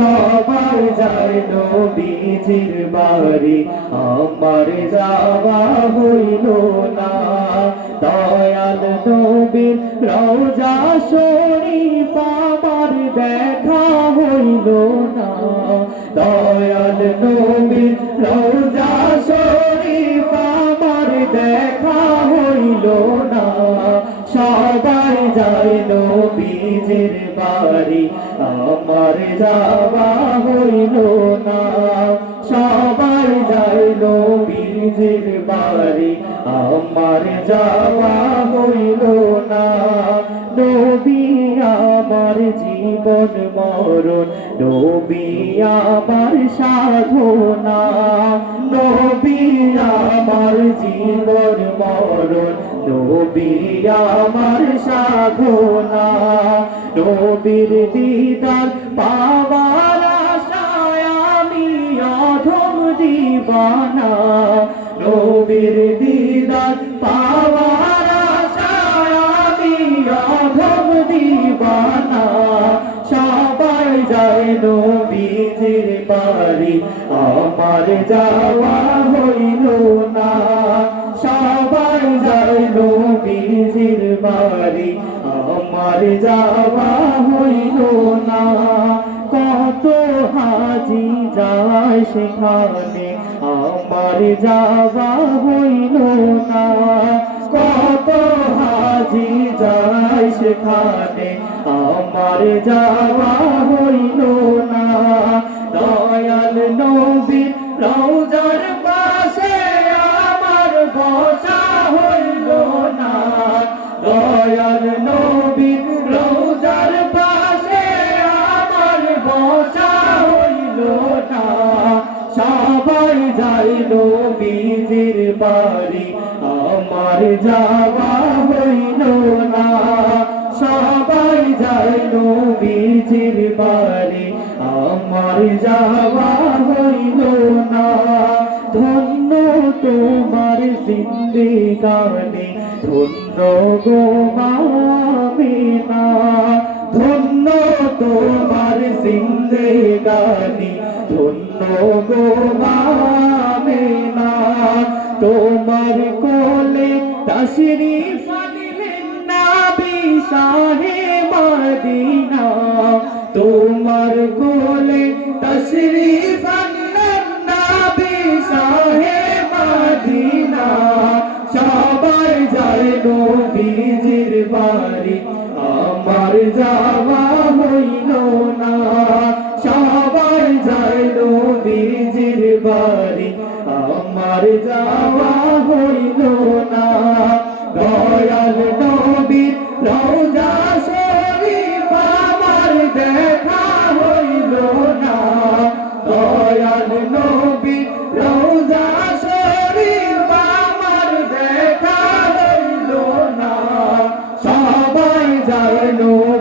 সবাই যায় নবীজির বাড়ি। আমার যাওয়া হইল না। দয়াল নবীর রওজা শরীফ আমার দেখা হইল না। দয়াল নবীর রওজা শরীফ আমার দেখা হইল না। সবাই যায় নবীজির বাড়ি, আমার যাওয়া হইল না। সবাই যায় নবীজির বাড়ি, আমার যাওয়া হইল না। নবী আমার জীবন মরণ, নবী আমার সাধনা। নবী আমার জীবন মরণ নবী আমার সাধনা, নবীর দিদার পাওয়ার আশায় আমি অধম দিবানা নবীর দিদার পাওয়ার আশায় আমি অধম দিবানা সবাই যায় নবীজির বাড়ি, আমার যাওয়া হইল না। নবীজির বাড়ি, আমার যাওয়া হইল না। কত হাজি যায় সেখানে, আমার যাওয়া হইল না। কত হাজি যায় সেখানে, আমার যাওয়া হইল না। দয়াল পাশে আমার বসা দয়াল নবী রওজার পাশে আমার বসা হইল না। সবাই যাই নবীজির বাড়ি, আমার যাওয়া হইল না। সবাই যাই নবীজির বাড়ি, আমার যাওয়া হইল না। ধন্য তোমার জিন্দিগানি, ধন্য গো মামিনা ধন্য তোমার জিন্দেগানি ধন্য গো মামিনা তোমার কোলে তশরিফ আনলেন নবী শাহে মদিনা। তোমার যাওয়া হইল না। সবাই যাইল নবীজির বাড়ি আমার যাওয়া হইল না।